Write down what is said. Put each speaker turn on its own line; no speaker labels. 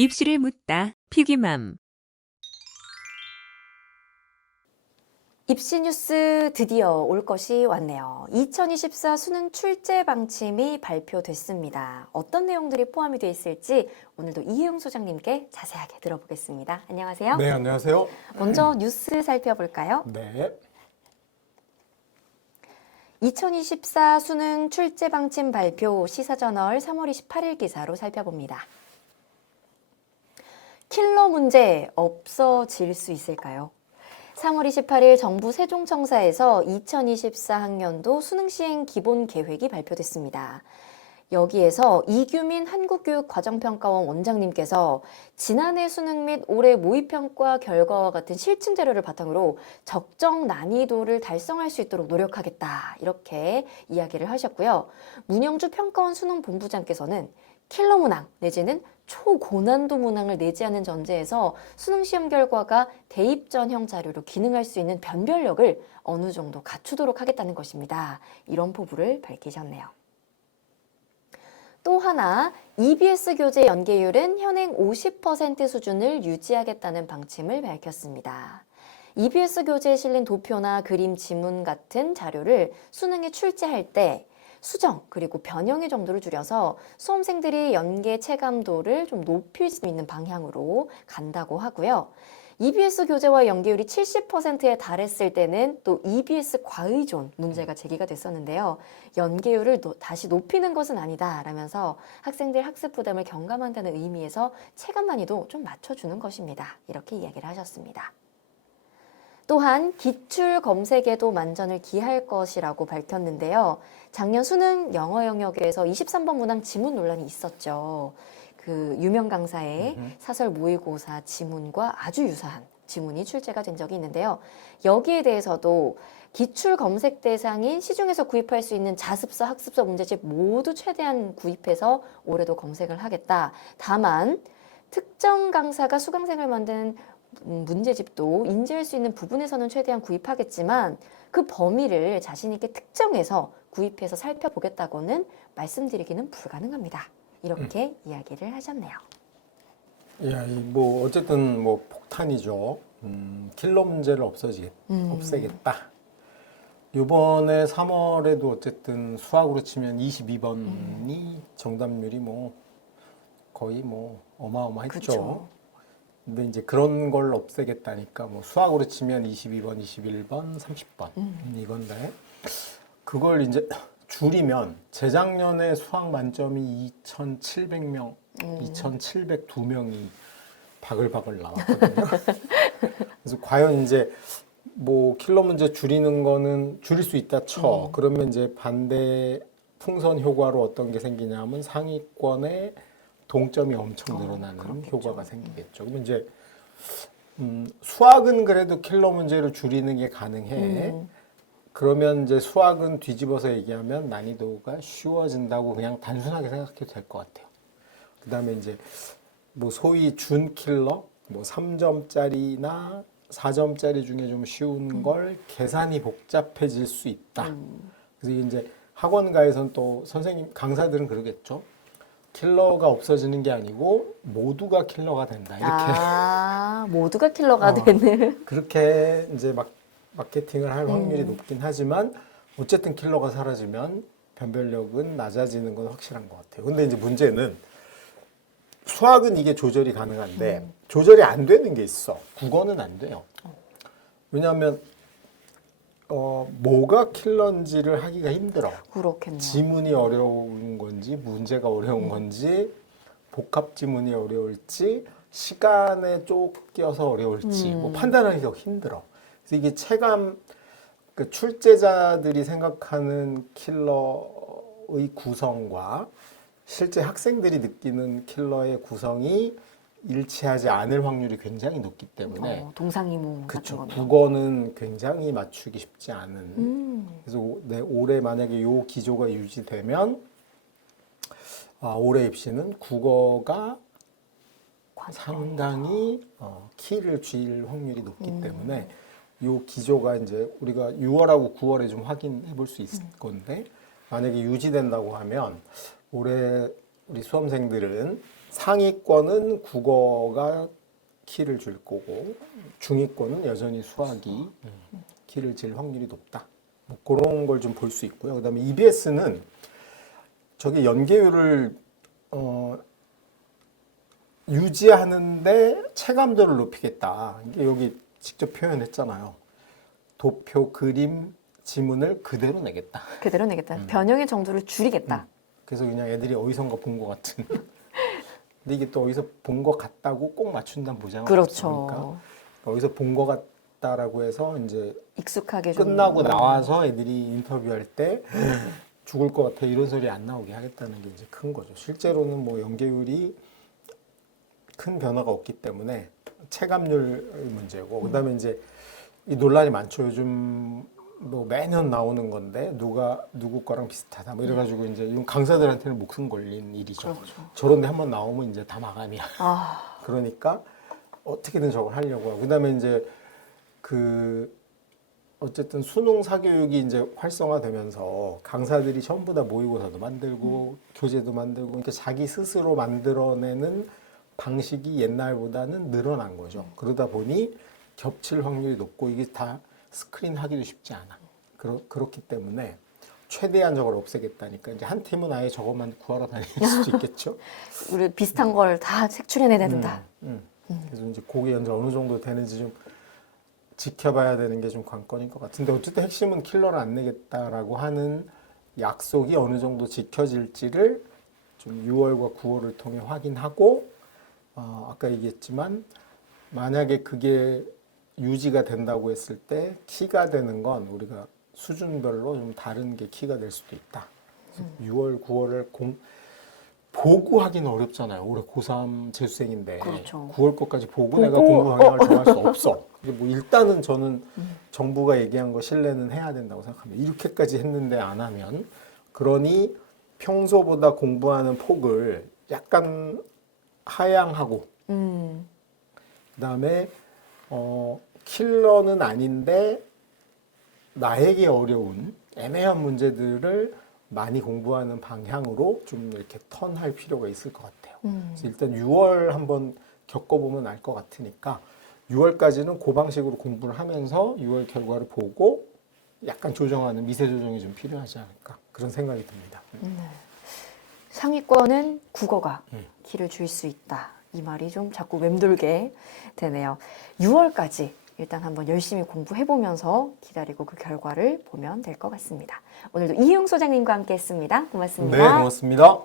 입시를 묻다. 피기맘.
입시 뉴스 드디어 올 것이 왔네요. 2024 수능 출제 방침이 발표됐습니다. 어떤 내용들이 포함이 되어 있을지 오늘도 이혜용 소장님께 자세하게 들어보겠습니다. 안녕하세요.
네, 안녕하세요.
먼저 뉴스 살펴볼까요?
네.
2024 수능 출제 방침 발표 시사저널 3월 28일 기사로 살펴봅니다. 킬러 문제 없어질 수 있을까요? 3월 28일 정부 세종청사에서 2024 학년도 수능 시행 기본 계획이 발표됐습니다. 여기에서 이규민 한국교육과정평가원 원장님께서 지난해 수능 및 올해 모의평가 결과와 같은 실증 자료를 바탕으로 적정 난이도를 달성할 수 있도록 노력하겠다 이렇게 이야기를 하셨고요. 문영주 평가원 수능 본부장께서는 킬러 문항 내지는 초고난도 문항을 내지하는 전제에서 수능 시험 결과가 대입 전형 자료로 기능할 수 있는 변별력을 어느 정도 갖추도록 하겠다는 것입니다. 이런 포부를 밝히셨네요. 또 하나 EBS 교재 연계율은 현행 50% 수준을 유지하겠다는 방침을 밝혔습니다. EBS 교재에 실린 도표나 그림, 지문 같은 자료를 수능에 출제할 때 수정 그리고 변형의 정도를 줄여서 수험생들이 연계 체감도를 좀 높일 수 있는 방향으로 간다고 하고요. EBS 교재와 연계율이 70%에 달했을 때는 또 EBS 과의존 문제가 제기가 됐었는데요. 연계율을 노- 다시 높이는 것은 아니다라면서 학생들 학습 부담을 경감한다는 의미에서 체감 난이도 좀 맞춰주는 것입니다. 이렇게 이야기를 하셨습니다. 또한 기출 검색에도 만전을 기할 것이라고 밝혔는데요. 작년 수능 영어 영역에서 23번 문항 지문 논란이 있었죠. 그 유명 강사의. 사설 모의고사 지문과 아주 유사한 지문이 출제가 된 적이 있는데요. 여기에 대해서도 기출 검색 대상인 시중에서 구입할 수 있는 자습서, 학습서 문제집 모두 최대한 구입해서 올해도 검색을 하겠다. 다만 특정 강사가 수강생을 만드는 음, 문제집도 인지할 수 있는 부분에서는 최대한 구입하겠지만 그 범위를 자신 있게 특정해서 구입해서 살펴보겠다고는 말씀드리기는 불가능합니다. 이렇게 이야기를 하셨네요.
야, 이뭐 어쨌든 뭐 폭탄이죠. 음, 킬러 문제를 없어지
음.
없애겠다. 이번에 3월에도 어쨌든 수학으로 치면 22번이
음.
정답률이 뭐 거의 뭐 어마어마했죠.
그쵸.
근데 이제 그런 걸 없애겠다니까 뭐 수학으로 치면 22번, 21번, 30번
음.
이건데 그걸 이제 줄이면 재작년에 수학 만점이 2,700명,
음.
2,702명이 바글바글 나왔거든요. 그래서 과연 이제 뭐 킬러 문제 줄이는 거는 줄일 수 있다 쳐.
음.
그러면 이제 반대 풍선 효과로 어떤 게 생기냐면 상위권에 동점이 엄청
어,
늘어나는
그렇겠죠.
효과가 생기겠죠. 그럼 이제 음, 수학은 그래도 킬러 문제를 줄이는 게 가능해.
음.
그러면 이제 수학은 뒤집어서 얘기하면 난이도가 쉬워진다고 그냥 단순하게 생각해도 될 것 같아요. 그 다음에 이제 뭐 소위 준 킬러, 뭐 3점짜리나 4점짜리 중에 좀 쉬운 걸 계산이 복잡해질 수 있다.
음.
그래서 이제 학원가에선 또 선생님 강사들은 그러겠죠. 킬러가 없어지는 게 아니고 모두가 킬러가 된다. 이렇게
아, 모두가 킬러가
어.
되는.
그렇게 이제 막 마케팅을 할 확률이
음.
높긴 하지만 어쨌든 킬러가 사라지면 변별력은 낮아지는 건 확실한 것 같아요. 근데 이제 문제는 수학은 이게 조절이 가능한데
음.
조절이 안 되는 게 있어. 국어는 안 돼요. 왜냐하면 어, 뭐가 킬러인지를 하기가 힘들어.
그렇겠네요.
지문이 어려운 건지 문제가 어려운 건지 복합 지문이 어려울지 시간에 쫓겨서 어려울지
음.
뭐 판단하기가 힘들어. 그래서 이게 체감 그 출제자들이 생각하는 킬러의 구성과 실제 학생들이 느끼는 킬러의 구성이 일치하지 않을 확률이 굉장히 높기 때문에
어, 동상이몽 같은
그렇죠.
거네요.
국어는 굉장히 맞추기 쉽지 않은
음.
그래서 오- 네, 올해 만약에 요 기조가 유지되면 아, 올해 입시는 국어가 상당히 어, 키를 쥘 확률이 높기
음.
때문에 요 기조가 이제 우리가 6월하고 9월에 좀 확인해 볼 수 있을
음.
건데 만약에 유지된다고 하면 올해 우리 수험생들은 상위권은 국어가 키를 줄 거고 중위권은 여전히 수학이 키를 질 확률이 높다. 뭐 그런 걸 좀 볼 수 있고요. 그다음에 EBS는 저게 연계율을 어, 유지하는데 체감도를 높이겠다. 이게 여기 직접 표현했잖아요. 도표, 그림, 지문을 그대로 내겠다.
그대로 내겠다.
음.
변형의 정도를 줄이겠다.
그래서 그냥 애들이 어디선가 본 것 같은. 근데 이게 또 어디서 본 것 같다고 꼭 맞춘다는 보장은
그렇죠.
없으니까 어디서 본 것 같다라고 해서 이제
익숙하게 좀
끝나고 나와서 애들이 인터뷰할 때 죽을 것 같아 이런 소리 안 나오게 하겠다는 게 이제 큰 거죠. 실제로는 뭐 연계율이 큰 변화가 없기 때문에 체감률 문제고 그다음에 이제 이 논란이 많죠. 요즘 뭐 매년 나오는 건데 누가 누구 거랑 비슷하다 뭐 이래가지고 이제 이건 강사들한테는 목숨 걸린 일이죠.
그렇죠.
저런데 한번 나오면 이제 다 마감이야.
아,
그러니까 어떻게든 저걸 하려고 하고 그다음에 이제 그 어쨌든 수능 사교육이 이제 활성화되면서 강사들이 전부 다 모의고사도 만들고 교재도 만들고 그러니까 자기 스스로 만들어내는 방식이 옛날보다는 늘어난 거죠. 그러다 보니 겹칠 확률이 높고 이게 다 스크린 하기도 쉽지 않아. 그렇, 그렇기 때문에 최대한 저걸 없애겠다니까 이제 한 팀은 아예 저것만 구하러 다닐 수도 있겠죠.
우리 비슷한 걸 다 색출해내야 된다.
음, 음. 그래서 이제 그게 이제 어느 정도 되는지 좀 지켜봐야 되는 게 좀 관건일 것 같은데 어쨌든 핵심은 킬러를 안 내겠다라고 하는 약속이 어느 정도 지켜질지를 좀 6월과 9월을 통해 확인하고 어, 아까 얘기했지만 만약에 그게 유지가 된다고 했을 때 키가 되는 건 우리가 수준별로 좀 다른 게 키가 될 수도 있다. 그래서 6월, 9월을 공, 보고 하기는 어렵잖아요. 올해 고3 재수생인데
그렇죠.
9월 것까지 보고,
보고,
내가 공부 방향을 정할 수 없어. 뭐 일단은 저는 정부가 얘기한 거 신뢰는 해야 된다고 생각합니다. 이렇게까지 했는데 안 하면 그러니 평소보다 공부하는 폭을 약간 하향하고
음,
그다음에 어, 킬러는 아닌데 나에게 어려운 애매한 문제들을 많이 공부하는 방향으로 좀 이렇게 턴할 필요가 있을 것 같아요.
음.
일단 6월 한번 겪어보면 알 것 같으니까 6월까지는 그 방식으로 공부를 하면서 6월 결과를 보고 약간 조정하는 미세 조정이 좀 필요하지 않을까 그런 생각이 듭니다.
상위권은 국어가
음.
키를 줄수 있다. 이 말이 좀 자꾸 맴돌게 되네요. 6월까지 일단 한번 열심히 공부해보면서 기다리고 그 결과를 보면 될 것 같습니다. 오늘도 이혜용 소장님과 함께 했습니다. 고맙습니다.
네, 고맙습니다.